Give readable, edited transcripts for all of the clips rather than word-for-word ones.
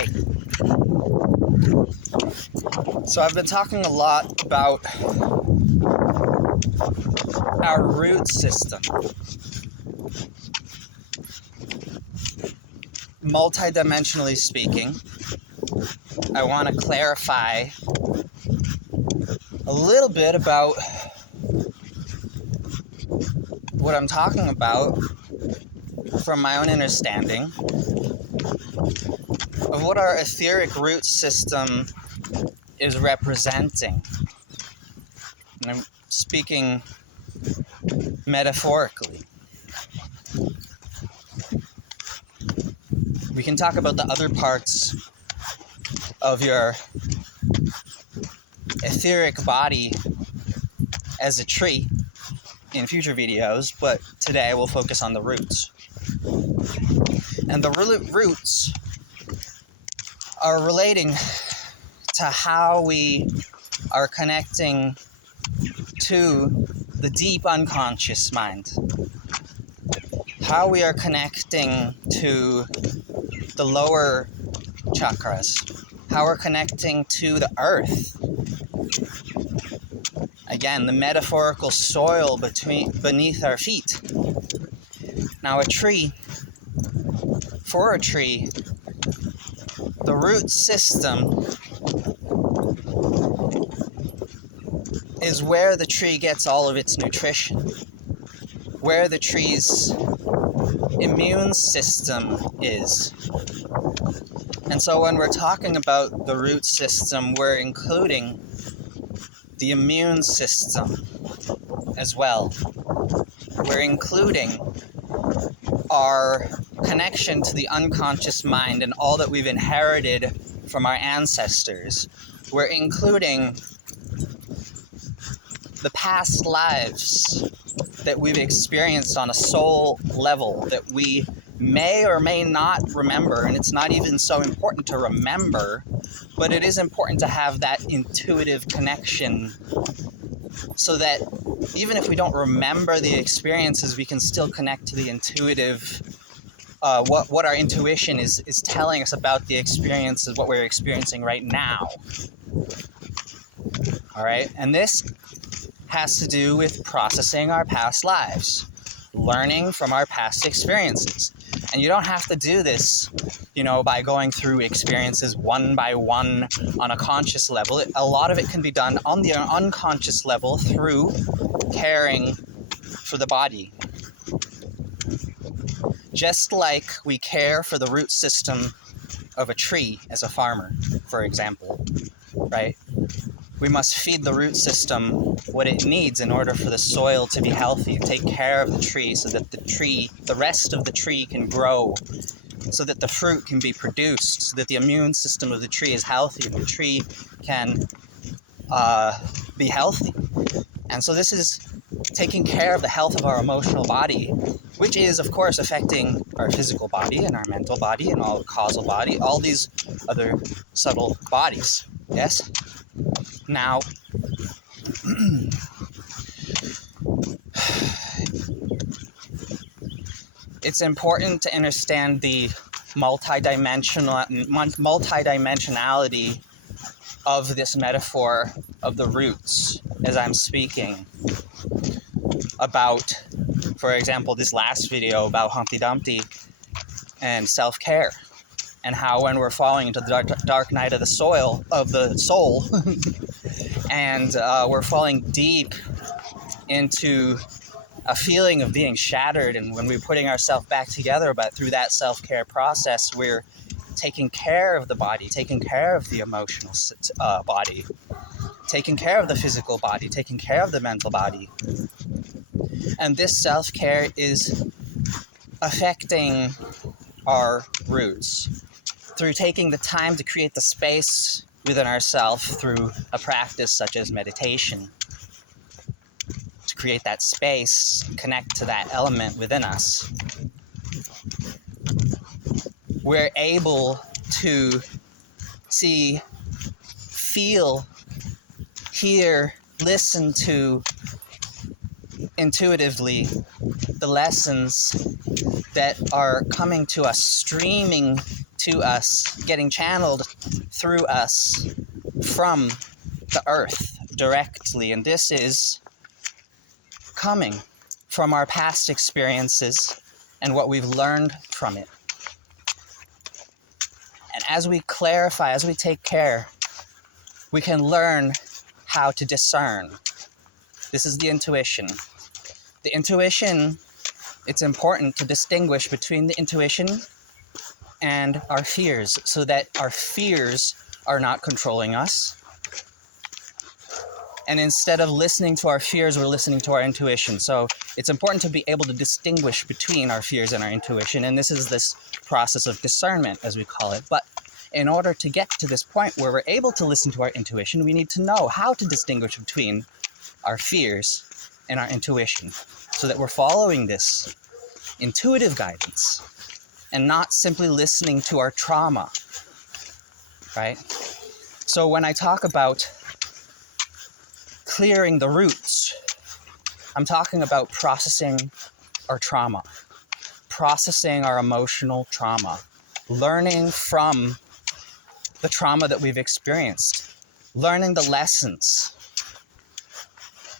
Hey. So I've been talking a lot about our root system. Multidimensionally speaking, I want to clarify a little bit about what I'm talking about from my own understanding of what our etheric root system is representing. And I'm speaking metaphorically. We can talk about the other parts of your etheric body as a tree in future videos, but today we'll focus on the roots. And the roots are relating to how we are connecting to the deep unconscious mind. How we are connecting to the lower chakras. How we're connecting to the earth. Again, the metaphorical soil beneath our feet. Now for a tree, the root system is where the tree gets all of its nutrition, where the tree's immune system is. And so when we're talking about the root system, we're including the immune system as well. We're including our connection to the unconscious mind and all that we've inherited from our ancestors. We're including the past lives that we've experienced on a soul level that we may or may not remember, and it's not even so important to remember, but it is important to have that intuitive connection so that even if we don't remember the experiences, we can still connect to the intuitive, what our intuition is telling us about the experiences, what we're experiencing right now. All right, and this has to do with processing our past lives, learning from our past experiences. And you don't have to do this, by going through experiences one by one on a conscious level. A lot of it can be done on the unconscious level through caring for the body. Just like we care for the root system of a tree as a farmer, for example, right? We must feed the root system what it needs in order for the soil to be healthy, take care of the tree so that the rest of the tree can grow, so that the fruit can be produced, so that the immune system of the tree is healthy, the tree can be healthy. And so this is taking care of the health of our emotional body, which is, of course, affecting our physical body and our mental body and all the causal body, all these other subtle bodies. Yes? Now, it's important to understand the multidimensionality of this metaphor of the roots as I'm speaking about, for example, this last video about Humpty Dumpty and self-care. And how when we're falling into the dark night of the soul, and we're falling deep into a feeling of being shattered, and when we're putting ourselves back together, but through that self-care process, we're taking care of the body, taking care of the emotional body, taking care of the physical body, taking care of the mental body. And this self-care is affecting our roots through taking the time to create the space within ourselves through a practice such as meditation. To create that space, connect to that element within us. We're able to see, feel, hear, listen to intuitively the lessons that are coming to us, streaming to us, getting channeled through us from the earth directly. And this is coming from our past experiences and what we've learned from it. And as we clarify, as we take care, we can learn how to discern. This is the intuition. The intuition, it's important to distinguish between the intuition and our fears, so that our fears are not controlling us. And instead of listening to our fears, we're listening to our intuition. So it's important to be able to distinguish between our fears and our intuition. And this is this process of discernment, as we call it. But in order to get to this point where we're able to listen to our intuition, we need to know how to distinguish between our fears and our intuition, so that we're following this intuitive guidance and not simply listening to our trauma, right? So when I talk about clearing the roots, I'm talking about processing our trauma, processing our emotional trauma, learning from the trauma that we've experienced, learning the lessons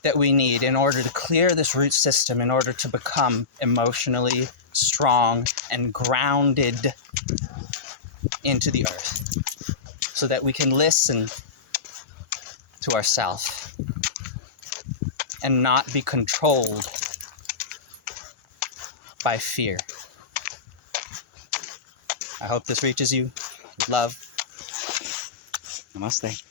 that we need in order to clear this root system, in order to become emotionally strong and grounded into the earth, so that we can listen to ourselves and not be controlled by fear. I hope this reaches you. With love. Namaste.